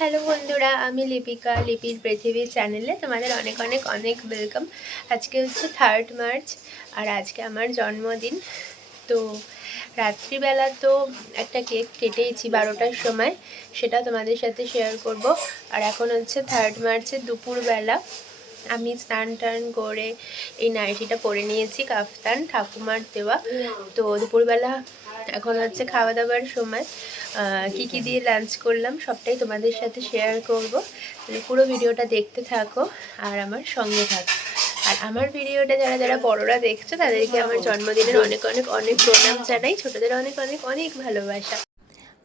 Hello বন্ধুরা, আমি লিপিকা, লিপির পৃথিবী চ্যানেলে তোমাদের অনেক অনেক অনেক ওয়েলকাম আজকে হচ্ছে থার্ড মার্চ আর আজকে আমার জন্মদিন। তো রাত্রিবেলা তো একটা কেক কেটেইছি বারোটার সময়, সেটা তোমাদের সাথে শেয়ার করব। আর এখন হচ্ছে থার্ড মার্চের দুপুরবেলা আমি স্নান টান করে এই নাইটিটা পরে নিয়েছি কাফতান ঠাকুমার দেওয়া। তো দুপুরবেলা এখন হচ্ছে খাওয়া দাওয়ার সময়। কি কি দিয়ে লাঞ্চ করলাম সবটাই তোমাদের সাথে শেয়ার করব। তাহলে পুরো ভিডিওটা দেখতে থাকো আর আমার সঙ্গে থাকো। আর আমার ভিডিওটা যারা যারা বড়রা দেখছ, তাদেরকে আমার জন্মদিনের অনেক অনেক অনেক প্রণাম জানাই। ছোটদের অনেক অনেক অনেক ভালোবাসা।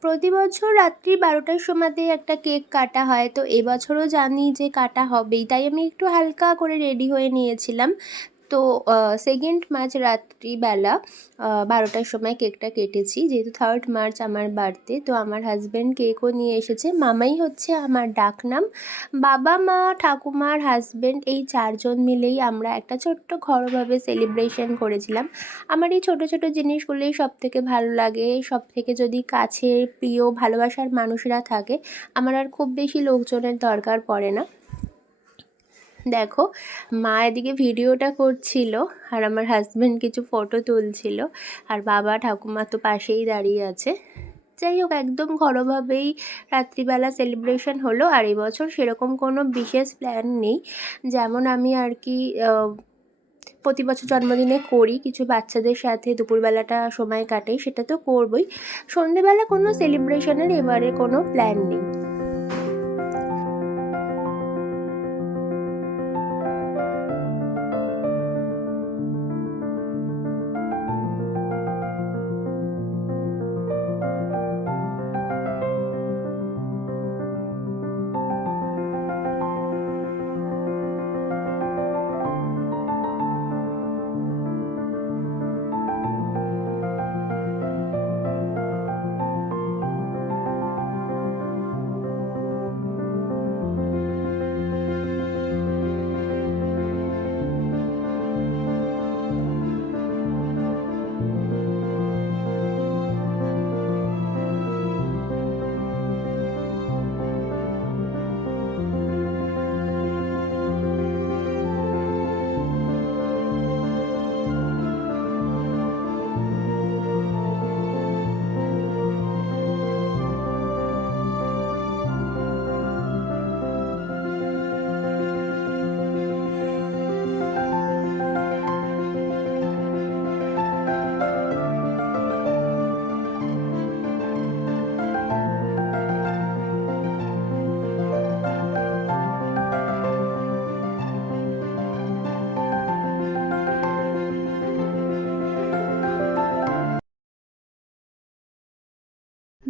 প্রতি বছর রাত্রি বারোটার সময়তে একটা কেক কাটা হয়। তো এবছরও জানি যে কাটা হবেই। তাই আমি একটু হালকা করে রেডি হয়ে নিয়েছিলাম। তো সেকেন্ড মার্চ রাত্রিবেলা বারোটার সময় কেকটা কেটেছি। যেহেতু থার্ড মার্চ আমার বার্থডে তো আমার হাজব্যান্ড কেকও নিয়ে এসেছে। মামাই হচ্ছে আমার ডাকনাম। বাবা, মা, ঠাকুমার হাজব্যান্ড এই চারজন মিলেই আমরা একটা ছোট্ট ঘরোয়াভাবে সেলিব্রেশন করেছিলাম। আমার এই ছোটো ছোটো জিনিসগুলোই সব থেকে ভালো লাগে। সব থেকে যদি কাছের, প্রিয়, ভালোবাসার মানুষরা থাকে, আমার আর খুব বেশি লোকজনের দরকার পড়ে না। দেখো, মা এদিকে ভিডিওটা করছিল আর আমার হাজব্যান্ড কিছু ফটো তুলছিল আর বাবা ঠাকুমা তো পাশেই দাঁড়িয়ে আছে। যাই হোক, একদম ঘরোয়াভাবেই রাত্রিবেলা সেলিব্রেশন হলো আর এবছর সেরকম কোনো বিশেষ প্ল্যান নেই। যেমন আমি আর কি প্রতি বছর জন্মদিনে করি, কিছু বাচ্চাদের সাথে দুপুরবেলাটা সময় কাটাই, সেটা তো করবই। সন্ধেবেলা কোনো সেলিব্রেশনের এবারে কোনো প্ল্যান নেই।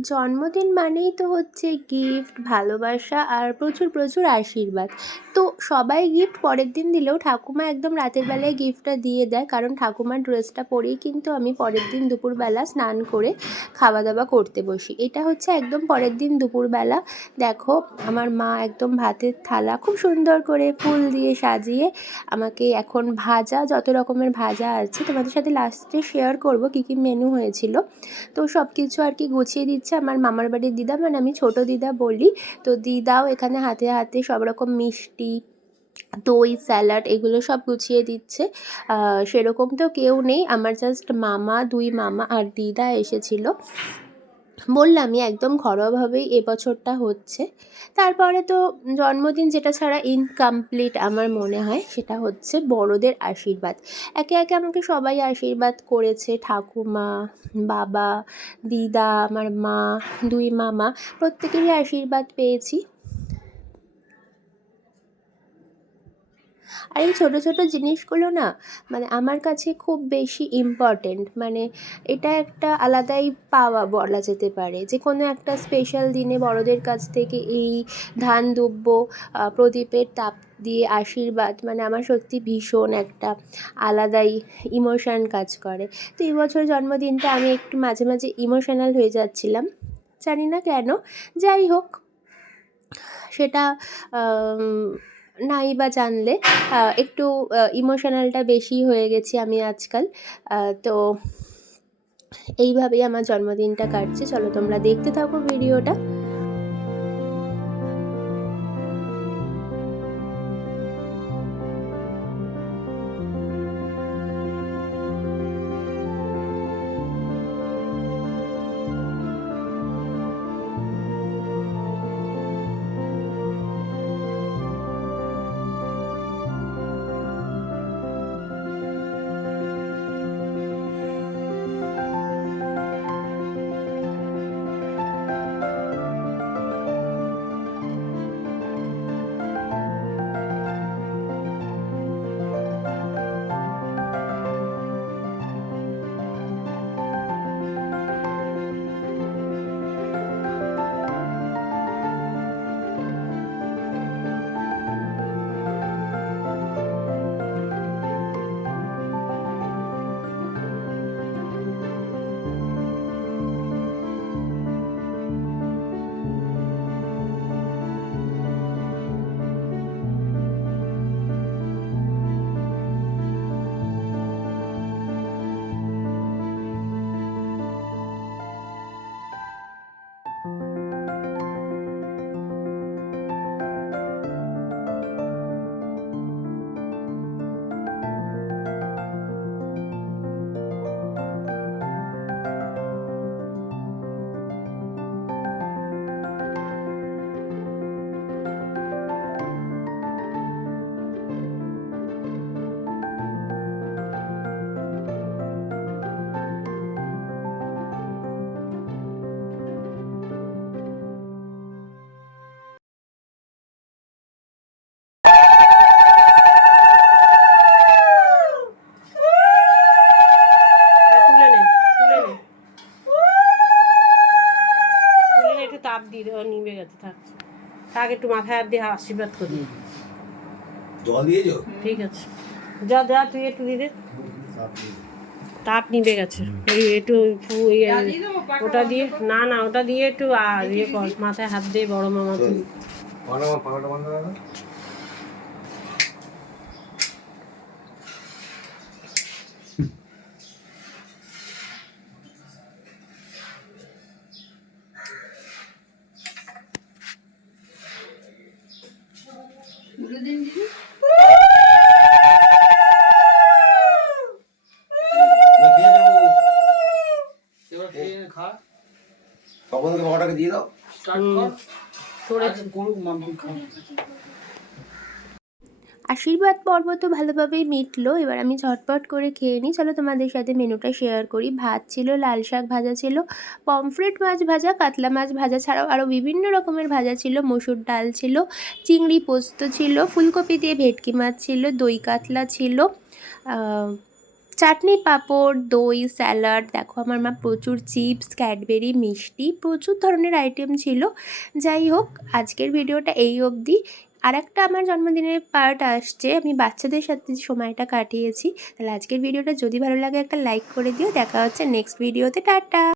জন্মদিন মানেই তো হচ্ছে গিফট ভালোবাসা আর প্রচুর প্রচুর আশীর্বাদ। তো সবাই গিফট পরের দিন দিলেও ঠাকুমা একদম রাতের বেলায় গিফটটা দিয়ে দেয়। কারণ ঠাকুমার ড্রেসটা পরেই কিন্তু আমি পরের দিন দুপুরবেলা স্নান করে খাওয়া দাওয়া করতে বসি। এটা হচ্ছে একদম পরের দিন দুপুরবেলা। দেখো, আমার মা একদম ভাতের থালা খুব সুন্দর করে ফুল দিয়ে সাজিয়ে আমাকে এখন ভাজা, যত রকমের ভাজা আছে তোমাদের সাথে লাস্টে শেয়ার করব কী কী মেনু হয়েছিল। তো সব কিছু আর কি গুছিয়ে দিচ্ছে আমার মামার বাড়ির দিদা মানে আমি ছোট দিদা বলি। তো দিদাও এখানে হাতে হাতে সব রকম মিষ্টি, দই, স্যালাড এগুলো সব গুছিয়ে দিচ্ছে। সেরকম তো কেউ নেই। আমার জাস্ট মামা, দুই মামা আর দিদা এসেছিল। বললামই একদম ঘরোয়াভাবেই এবছরটা হচ্ছে। তারপরে তো জন্মদিন যেটা ছাড়া ইনকমপ্লিট আমার মনে হয় সেটা হচ্ছে বড়দের আশীর্বাদ। একে একে আমাকে সবাই আশীর্বাদ করেছে, ঠাকুমা, বাবা, দিদা, আমার মা, দুই মামা, প্রত্যেকেরই আশীর্বাদ পেয়েছি। আর এই ছোটো ছোটো জিনিসগুলো না মানে আমার কাছে খুব বেশি ইম্পর্টেন্ট মানে এটা একটা আলাদাই পাওয়া বলা যেতে পারে। যে কোনো একটা স্পেশাল দিনে বড়দের কাছ থেকে এই ধান দুব্য প্রদীপের তাপ দিয়ে আশীর্বাদ মানে আমার সত্যি ভীষণ একটা আলাদাই ইমোশান কাজ করে। তো এই বছর জন্মদিনটা আমি একটু মাঝে মাঝে ইমোশনাল হয়ে যাচ্ছিলাম। জানি না কেন, যাই হোক, সেটা নাই বা জানলে একটু ইমোশনালটা বেশি হয়ে গেছি আমি আজকাল। তো এইভাবেই আমার জন্মদিনটা কাটছে। চলো তোমরা দেখতে থাকো ভিডিওটা। থাক থাক একটু মাথায় হাত দিয়ে আশীর্বাদ করি। জল দিয়েছ ঠিক আছে। যা যা তুই একটু দিয়ে দে তাপ নিভে গেছে। এই একটু ওটা দিয়ে না না ওটা দিয়ে একটু আর ইয়ে কর মাথায় হাত দিয়ে বড় মামা তুই। তখন থেকে পাখাটাকে দিয়ে দাও। আশীর্বাদ পর্ব তো ভালোভাবেই মিটলো। এবার আমি ঝটপট করে খেয়ে নিই। চলো তোমাদের সাথে মেনুটা শেয়ার করি। ভাত ছিল লাল শাক ভাজা ছিল পমফ্রেট মাছ ভাজা কাতলা মাছ ভাজা ছাড়াও আরও বিভিন্ন রকমের ভাজা ছিল। মসুর ডাল ছিল চিংড়ি পোস্ত ছিল ফুলকপি দিয়ে ভেটকি মাছ ছিল দই কাতলা ছিল চাটনি পাঁপড়, দই, স্যালাড, দেখো আমার মা প্রচুর চিপস, ক্যাডবেরি, মিষ্টি, প্রচুর ধরনের আইটেম ছিল। যাই হোক, আজকের ভিডিওটা এই অবধি। আর একটা আমার জন্মদিনের পার্ট আসছে, আমি বাচ্চাদের সাথে সময়টা কাটিয়েছি, তাহলে আজকের ভিডিওটা যদি ভালো লাগে একটা লাইক করে দিও। দেখা হচ্ছে নেক্সট ভিডিওতে টাটা!